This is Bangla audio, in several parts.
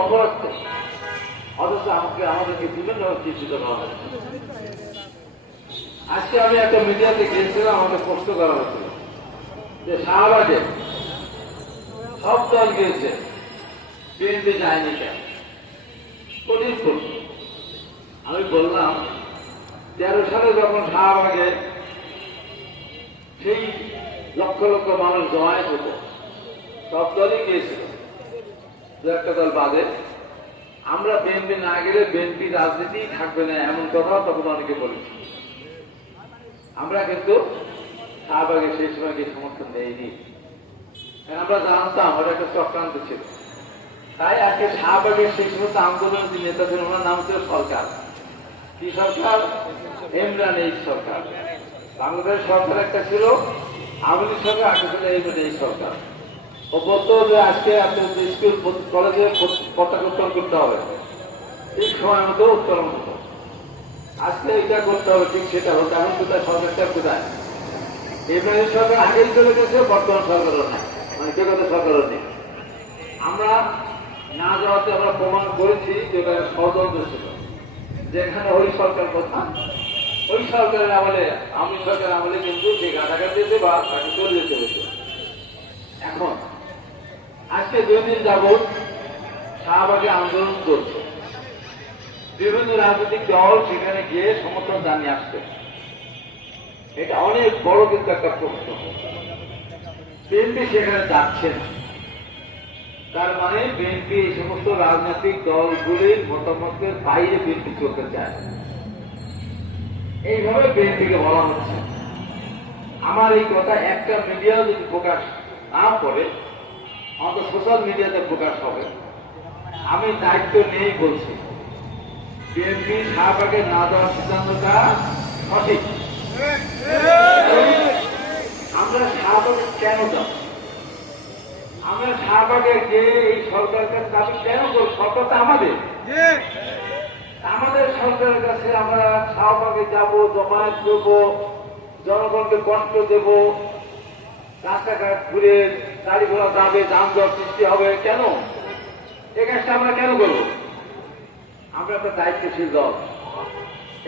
অপরাধ অথচ আমাকে, আমাদেরকে চিন্তিত করা হচ্ছে আজকে আমি একটা মিডিয়াতে গিয়েছিলাম, আমাকে প্রশ্ন করা হয়েছিল যে শাহবাগে সব দল গিয়েছে, বিএনপি যায়নি কঠিন আমি বললাম, তেরো সালে যখন শাহবাগে সেই লক্ষ লক্ষ মানুষ জমায়েত হতো, সব দলই গিয়েছিল। দু একটা দল বাদে। আমরা বিএনপি না গেলে বিএনপি রাজনীতি থাকবে না, এমন কথাও তখন অনেকে বলেছি আমরা কিন্তু শাহবাগে সেই সময় সমর্থন দেয়নি আমরা জানতাম ওটা একটা চক্রান্ত ছিল। তাই আজকে শাহবাগের সেই সমস্ত আন্দোলনের যে নেতা ছিল ওনার নাম ছিল সরকার। কি সরকার? ইমরান এই সরকার। বাংলাদেশ সরকার একটা ছিল, আওয়ামী সরকার একটা ছিল এই সরকার। ও যে আজকে আপনাদের স্কুল, কলেজে পতাকা উত্তোলন করতে হবে। ঠিক সময় মতো উত্তোলন হতো আজকে এটা করতে হবে, ঠিক সেটা হতো এখন কোথায় সরকারটা কোথায়? ইমরান সরকার আগেই চলে গেছে, বর্তমান সরকারও নেই। মানে বিগত সরকারও নেই। আমরা না যাওয়াতে আমরা প্রমাণ করেছি যে ষড়যন্ত্র ছিল। যেখানে ওই সরকার প্রধান, ওই সরকারের আমলে, আমি সরকার আমলে কিন্তু সে গাঁটাঘাট দিয়েছে বা তাকে চলে যেতে হয়েছে এখন আজকে দুই দিন যাবৎ শাহবাগে আন্দোলন চলছে। বিভিন্ন রাজনৈতিক দল সেখানে গিয়ে সমর্থন জানিয়ে আসছে। এটা অনেক বড় কিন্তু একটা প্রশ্ন। বিএনপি সেখানে যাচ্ছে না। তার মানে বিএনপি এই সমস্ত রাজনৈতিক দলগুলির মতামতের বাইরে বিএনপি চলতে চায় এইভাবে বিএনপিকে বলা হচ্ছে। আমার এই কথা একটা মিডিয়াও যদি প্রকাশ না করে অন্তত সোশ্যাল মিডিয়াতে প্রকাশ হবে আমি দায়িত্ব নিয়েই বলছি বিএনপি শাহবাগে না দেওয়ার সিদ্ধান্তটা সঠিক আমরা শাহবাগে কেন যাব আমরা শাহবাগে যে এই সরকারকে দাবি কেন করব সরকার আমাদের আমাদের সরকারের কাছে আমরা শাহবাগে যাব জমায়েত করব জনগণকে কষ্ট দেব রাস্তাঘাট ঘুরে গাড়ি ঘোড়া যাবে, যানজট সৃষ্টি হবে। কেন? এই কাজটা আমরা কেন করব? আমরা একটা দায়িত্বশীল দল।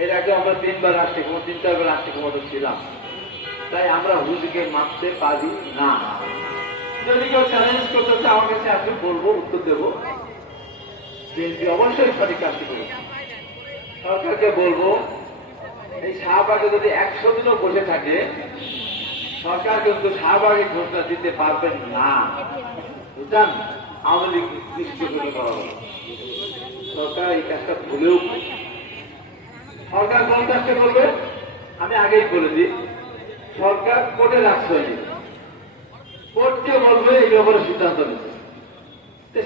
এর আগে আমরা তিনবার রাষ্ট্রীয় ক্ষমতা তিন চারবার রাষ্ট্রীয় ক্ষমতা ছিলাম। তাই আমরা হুজুকে মারতে পারি না। যদি কেউ চ্যালেঞ্জ করতে চায়, আমার কাছে আপনি বলব, উত্তর দেবো। বিএনপি অবশ্যই সঠিক কাজটি করেছে সরকারকে বলব, এই শাহবাগে যদি একশো দিনও বসে থাকে সরকার কিন্তু শাহবাগে ঘোষণা দিতে পারবেন না। বুঝলেন? আওয়ামী লীগ নিশ্চিত করে সরকার এই কাজটা ভুলেও সরকার কোন কাজটা করবে? আমি আগেই বলে দিই, সরকার কোর্টে আশ্রয় নেবে কোর্টকে বলবে এই ব্যাপারে সিদ্ধান্ত নিতে।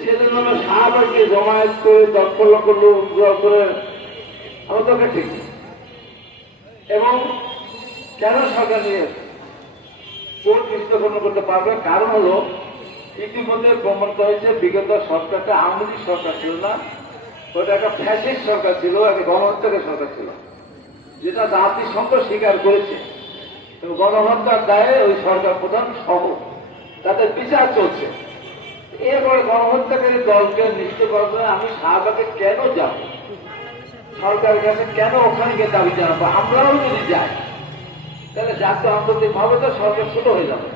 সেজন্য শাহবাগকে জমায়েত করে লক্ষ লক্ষ লোক জড়ো করে আমার দরকার ঠিক। এবং কেন সরকার নিয়ে কোর্ট বিশ্লেষণ করতে পারবে? কারণ হলো, ইতিমধ্যে প্রমাণিত হয়েছে, বিগত সরকারটা আওয়ামী সরকার ছিল না, ওটা একটা ফ্যাসিস্ট সরকার ছিল, একটা গণহত্যাকের সরকার ছিল, যেটা জাতিসংঘ স্বীকার করেছে। গণহত্যার দায়ে ওই সরকার প্রধান সহ, তাদের বিচার চলছে। এরপরে গণহত্যাকারী দলকে নিশ্চিত জন্য আমি শাহবাগে কেন যাব? সরকারের কাছে কেন ওখানে গিয়ে দাবি জানাব? আমরাও যদি যাই তাহলে জাতীয় আন্তর্জাতিক ভাবে তো সরকার ছোট হয়ে যাবে।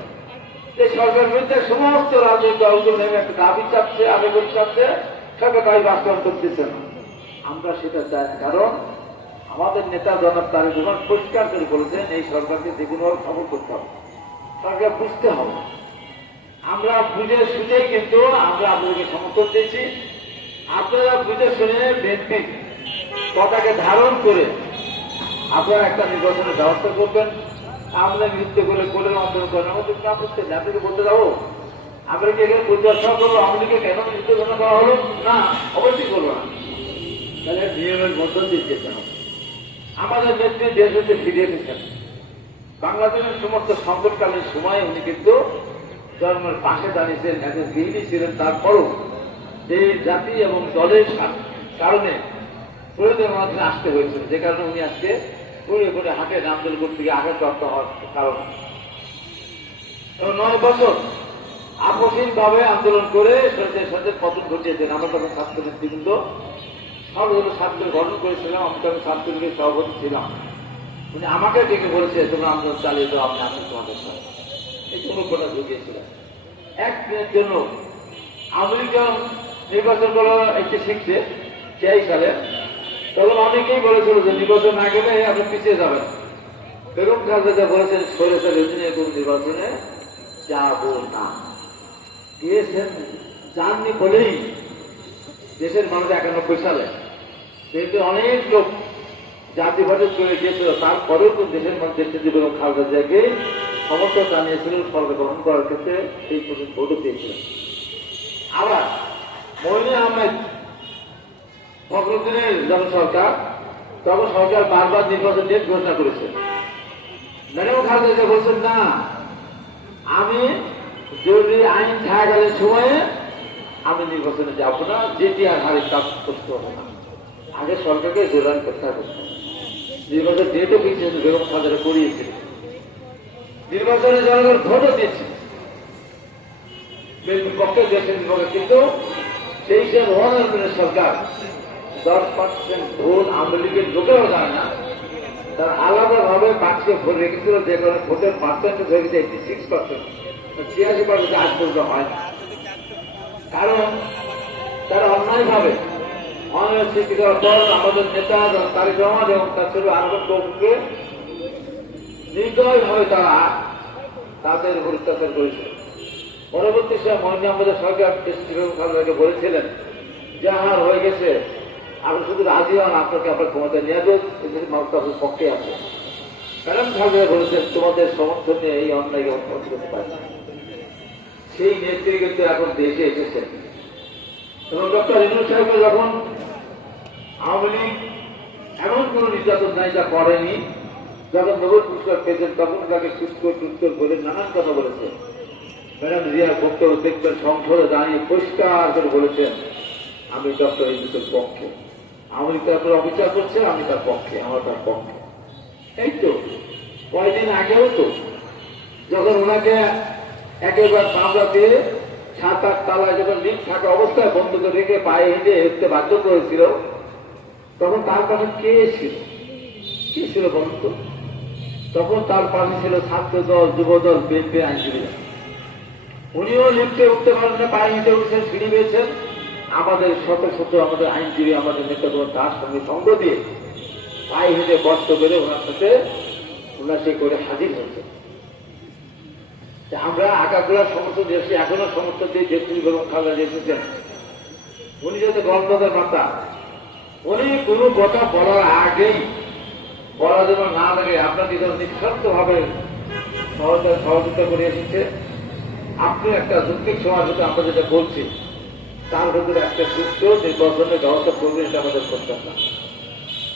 এই সরকার বিরুদ্ধে সমস্ত রাজনৈতিক দলগুলো নেমে একটা দাবি চাচ্ছে আবেদন চাচ্ছে সরকার দাবি বাস্তবায়ন করতেছে না। আমরা সেটা চাই কারণ আমাদের নেতা জনাব তারেক রহমান পরিষ্কার করে বলেছেন, এই সরকারকে যে কোনো সফল করতে হবে। সরকার বুঝতে হবে। আমরা বুঝে শুনে কিন্তু আমরা আপনাদেরকে সমর্থন দিয়েছি। আপনারা বুঝে শুনে বিএনপি পতাকে ধারণ করে আপনারা একটা নির্বাচনের ব্যবস্থা করবেন। আমরা নৃত্য করে কোলের আন্দোলন করেন। আমাদের না বুঝতে আপনাকে বলতে যাব? আমরা কি এখানে পরিদর্শন করব? আমাদেরকে কেন নির্দেশনা করা হলো? না, অবশ্যই করব না। তাহলে নিয়মের মধ্য দিয়ে যেতে হবে আমাদের নেত্রী দেশ হচ্ছে ফিরিয়ে এসেছেন বাংলাদেশের সমস্ত সংকটকালীন সময়ে উনি কিন্তু জন্মের পাশে দাঁড়িয়েছেন একজন গৃহিণী ছিলেন। তারপরও এই জাতি এবং দলের কারণে প্রয়োজনের মাধ্যমে আসতে হয়েছিল যে কারণে উনি আজকে ঘুরে ঘুরে হাটের আন্দোলন করতে গিয়ে আঘাতপ্রাপ্ত হওয়ার কারণ। নয় বছর আপসীন ভাবে আন্দোলন করে সরকারের সাথে পতন ঘটিয়েছেন। আমরা তখন ছাত্র নেতৃবৃন্দ সর্বদল ছাত্র গঠন করেছিলাম, আমি তখন ছাত্রলীগের সভাপতি ছিলাম। উনি আমাকে ডেকে বলেছে, তোমরা আন্দোলন চালিয়ে দাও আপনি আসি তোমাদের সাথে। এই অনুপ্রেরণা জুগিয়েছিলাম এক দিনের জন্য আমেরিকা নির্বাচন করা একটি শিখছে সেই সালে। তখন অনেকেই বলেছিল যে নির্বাচন না গেলে আপনি পিছিয়ে যাবেন। বেগম খালেদা বলেছেন সরেছে রজনী কোন নির্বাচনে যাব না। গিয়েছেন যাননি বলেই দেশের মানুষ একানব্বই সালে। কিন্তু অনেক লোক জাতি ভোটে চলে গিয়েছিল, তারপরেও তো দেশের মানুষ দেশে বেগম খালেদা জিয়াকে সমর্থন জানিয়েছিলেন সরকার গ্রহণ করার ক্ষেত্রে সেই পর্যন্ত ভোটও পেয়েছিলেন। আবার মহিনী আহমেদ ফখরুদ্দিনের যখন সরকার তখন সরকার বারবার নির্বাচন ডেট ঘোষণা করেছে। ম্যাডাম খালেদা বলছেন, না, আমি জরুরি আইন থাকাকালীন সময়ে আমি নির্বাচনে যাব না, যেটি আর হারে কাজ করতে হবে না। আগে সরকারকে জোরান প্রত্যাহার করতে হবে। নির্বাচন ডেটও কিন্তু বেগম খালেদা করিয়েছিল নির্বাচনে জনগণ ভোটও দিয়েছে। পক্ষে দেশের নির্বাচন কিন্তু সেই সে মহানন্দের সরকার দশ পার্সেন্ট ভোট আওয়ামী লীগের লোকেও জানে না। তারা আলাদাভাবে বাক্সে ভোট রেখেছিল, যে কারণে ভোটের পার্সেন্টেজ হয়ে গেছে এইটি সিক্স পার্সেন্ট ছিয়াশি পার্সেন্ট আজ পর্যন্ত হয়। না। কারণ তারা অন্যায়ভাবে অনেক শিক্ষিত দল আমাদের নেতা তারিক রহমান এবং তার ছিল আনন্দ প্রভুকে নির্দয়ভাবে তারা তাদের উপর অত্যাচার করেছিল পরবর্তী সময় মহিন আহমদের সরকার বলেছিলেন যে হয়ে গেছে আপনি শুধু রাজি হন, আপনাকে আপনার ক্ষমতা নিয়ে এদের মানুষ আপনার পক্ষে আছে। কারণ খালেদা বলেছেন, তোমাদের সমর্থন এই অন্যায়কে অর্থ করতে পারছি না। সেই নেত্রী কিন্তু এখন দেশে এসেছেন। এবং ডক্টর রেনু সাহেব যখন আওয়ামী লীগ এমন কোন নির্যাতন নাই যা করেনি, যখন নোবেল পুরস্কার পেয়েছেন, তখন তাকে সুস্থ সুস্থ করে নানান কথা বলেছেন। ম্যাডাম রিয়ার বক্তব্য দেখবেন সংসদে দাঁড়িয়ে পরিষ্কার করে বলেছেন, আমি ডক্টর ইন্দুসের পক্ষে। আমি তারপরে অবিচার করছে আমি তার পক্ষে, আমার তার পক্ষে। এই তো কয়দিন আগেও তো, যখন ওনাকে একেবার মামলা দিয়ে সাত আট তালায় যখন লিফট থাকা অবস্থায় বন্ধ করে রেখে পায়ে হেঁটে হেঁটতে বাধ্য করেছিল, তখন তার পাশে কে ছিল? কে ছিল বন্ধু তখন তার পাশে ছিল ছাত্র দল, যুব দল বিএনপি আইনজীবীরা। উনিও লিফটে উঠতে পারেন না পায়ে হেঁটে উঠছেন সিঁড়ি পেয়েছেন আমাদের শত শত আমাদের আইনজীবী, আমাদের নেতাগণ তার সঙ্গে সঙ্গ দিয়ে পায়ে হেঁটে কষ্ট করে ওনার সাথে ওনার সে করে হাজির হয়েছে। আমরা আগাগুলা সমস্ত দেশে, এখনও সমস্ত দিয়ে দেশগুলি বেগম খালেদা এসেছেন, উনি যাতে গণতন্ত্রের মাতা উনি কোনো কথা বলার আগেই বলা যেন না লাগে আপনাকে যেন নিঃস্বার্থ ভাবে সহযোগিতা সহযোগিতা করে এসেছে। আপনি একটা যৌক্তিক সমাজ হতে আমরা যেটা বলছি তার ভেতরে একটা সুস্থ নির্বাচনের ব্যবস্থা করবে এটা আমাদের প্রত্যাশা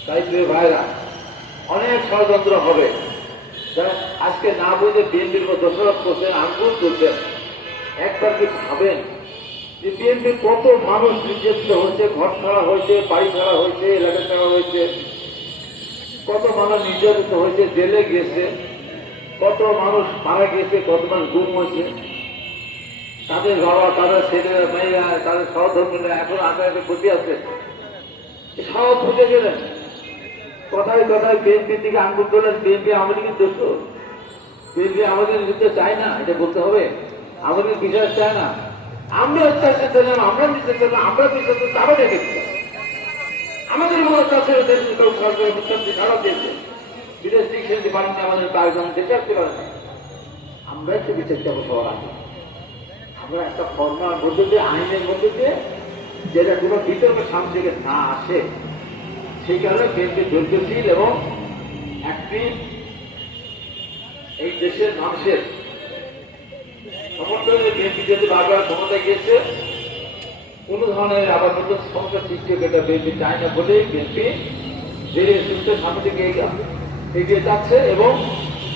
তাই প্রিয় ভাইরা, অনেক ষড়যন্ত্র হবে। আজকে না বুঝে বিএনপির মতো দোষারোপ করছেন আন্দোলন করছেন একবার কি ভাবেন যে বিএনপির কত মানুষ নির্যাতিত হয়েছে, ঘর ছাড়া হয়েছে, বাড়ি ছাড়া হয়েছে, এলাকা ছাড়া হয়েছে? কত মানুষ নির্যাতিত হয়েছে, জেলে গিয়েছে? কত মানুষ মারা গিয়েছে, কত মানুষ গুম হয়েছে? তাদের বাবা, তাদের ছেলেরা মেয়েরা, তাদের সহধর্মীরা এখন আগে ক্ষতি আছে। সব বুঝে গেলেন। কথায় কথায় বিএনপি থেকে আঙ্গুল তোলেন, বিএনপি আমাদের কিন্তু বিএনপি আমাদের নিতে চায় না, এটা বলতে হবে। আমাদের বিশ্বাস চায় না। আমরা অত্যাচার চাইলাম আমরা নিতে চাইলাম আমরা বিশ্বাস করতে আবার দেখেছি। আমাদের মনে অত্যাচার খারাপ দিয়েছে। বিদেশ থেকে সেটি পারেন আমাদের পারবেন যেটা আসতে পারে না আমরাই বিচার যাব সবার আগে। আমরা একটা ফর্মার মধ্যে দিয়ে, আইনের মধ্যে দিয়ে যেটা কোনো সামনে থেকে না আসে, সেই কারণে বিএনপি ধৈর্যশীল এবং একটি এই দেশের মানুষের বিএনপি বারবার ক্ষমতায় গিয়েছে, কোন ধরনের আবার নতুন সমস্যা সৃষ্টি হবে এটা বিএনপি চায় না বলেই বিএনপি ধীরে সুস্থ সামনে এগিয়ে- এগিয়ে যাচ্ছে এবং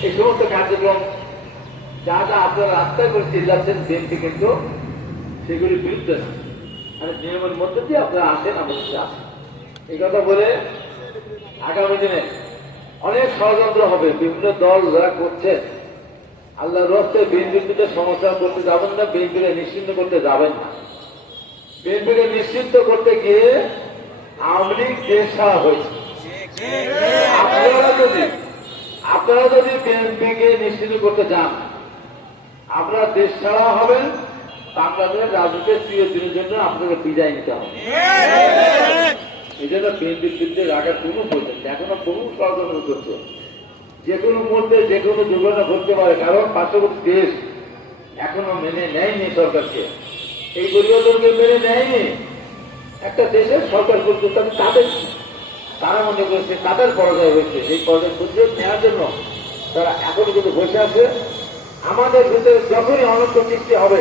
এই সমস্ত কার্যক্রম যা যা আপনারা রাস্তায় করে চিল্লাচ্ছেন বিএনপি কিন্তু সেগুলি বিরুদ্ধে না। মানে নিয়মের মধ্যে দিয়ে আপনারা আসেন, আমাদের আসেন। এই কথা বলে আগামী দিনে অনেক ষড়যন্ত্র হবে। বিভিন্ন দল যারা করছে, আল্লাহর রস্তে বিএনপিতে সমস্যা করতে যাবেন না, বিএনপিকে নিশ্চিন্ত করতে যাবেন না। বিএনপিকে নিশ্চিন্ত করতে গিয়ে লীগ দেশ হয়েছে। আপনারা যদি আপনারা যদি বিএনপিকে নিশ্চিত করতে যান আপনারা দেশ ছাড়া হবেন বাংলাদেশের রাজনীতির দিনের জন্য আপনাকে বিদায় নিতে হবে। এই জন্য বিএনপির বিরুদ্ধে রাখার কোনো প্রয়োজন। এখনও বহু ষড়যন্ত্র করছে। যে কোনো মুহূর্তে যে কোনো দুর্ঘটনা ঘটতে পারে, কারণ পার্শ্ববর্তী দেশ এখনও মেনে নেয়নি সরকারকে। এই পরিবর্তনকে মেনে নেয়নি। একটা দেশের সরকার করতে তাদের তাদের তারা মনে করছে তাদের পরাজয় হয়েছে। সেই পরাজয় প্রতিরোধ নেওয়ার জন্য তারা এখনও কিন্তু বসে আছে। আমাদের ভিতরে যখনই অনন্ত সৃষ্টি হবে,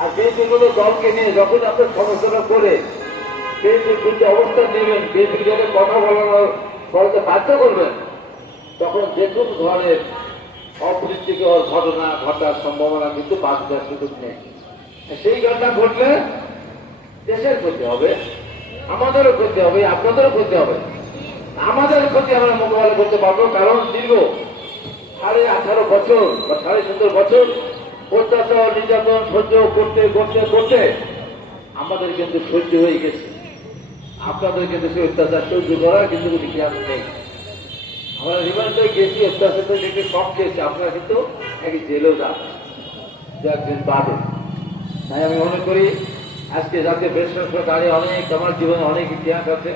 আর বিএনপি কোনো দলকে নিয়ে যখন আপনার সমস্যাটা করে বিএনপির বিরুদ্ধে অবস্থান নেবেন বিএনপির যাতে কথা বলানো বলতে বাধ্য করবেন, তখন যে কোনো ধরনের অপ্রীতিকর ঘটনা ঘটার সম্ভাবনা কিন্তু বাঁচার সুযোগ নেই। সেই ঘটনা ঘটলে দেশের ক্ষতি হবে, আমাদেরও ক্ষতি হবে, আপনাদেরও ক্ষতি হবে। আমাদের ক্ষতি আমরা মোকাবেলা করতে পারব, কারণ দীর্ঘ সাড়ে আঠারো বছর বা সাড়ে সতেরো বছর অত্যাচার নির্যাতন সহ্য করতে করতে করতে আমাদের কিন্তু সহ্য হয়ে গেছে। আপনাদের কিন্তু সেই অত্যাচার সহ্য করার কিন্তু কোনো ইতিহাস নেই। আমরা রিমান্ডে গেছি, অত্যাচার থেকে একটু কম খেয়েছি, আপনারা কিন্তু এক জেলেও যান। একদিন বাদে। তাই আমি মনে করি, আজকে জাতীয় বেসরকারি দাঁড়িয়ে অনেক, আমার জীবনে অনেক ইতিহাস আছে।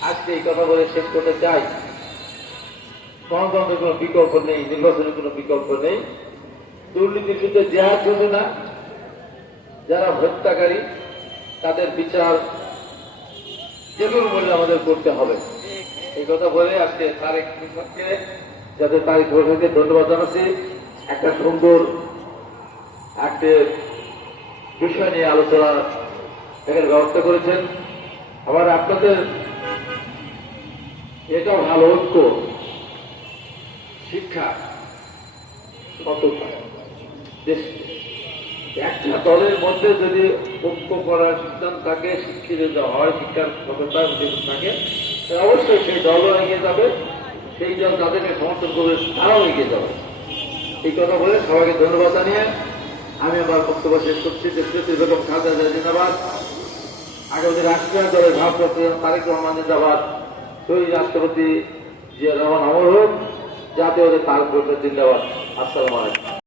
আজকে এই কথা বলে শেষ করতে চাই। গণতন্ত্রের কোনো বিকল্প নেই নির্বাচনের কোনো বিকল্প নেই। দুর্নীতির বিরুদ্ধে জেহাদ চলবে না। যারা হত্যাকারী, তাদের বিচার যে কোনো মূল্যে আমাদের করতে হবে। এই কথা বলে আজকে তারেক যাদের তারিখ বৈঠকে ধন্যবাদ জানাচ্ছি। একটা সুন্দর একটি বিষয় নিয়ে আলোচনা এখানে ব্যবস্থা করেছেন। আবার আপনাদের এটাও ভালো ঐক্য শিক্ষা একটা দলের মধ্যে যদি ঐক্য করার সিদ্ধান্ত থাকে, শিক্ষিত হয়, শিক্ষার সততা যদি থাকে অবশ্যই সেই দলও এগিয়ে যাবে, সেই দল তাদেরকে সমর্থন করবে, তারাও এগিয়ে যাবে। এই কথা বলে সবাইকে ধন্যবাদ জানিয়ে আমি আমার বক্তব্য শেষ করছি। বেগম খালেদা জিয়া জিন্দাবাদ। আগামী রাষ্ট্রীয় দলের ভারপ্রাপ্ত তারেক রহমান জিন্দাবাদ। শহীদ রাষ্ট্রপতি জিয়া রহমান অমর হোক। জাতীয় তারেক রহমান জিন্দাবাদ। আসসালামু আলাইকুম।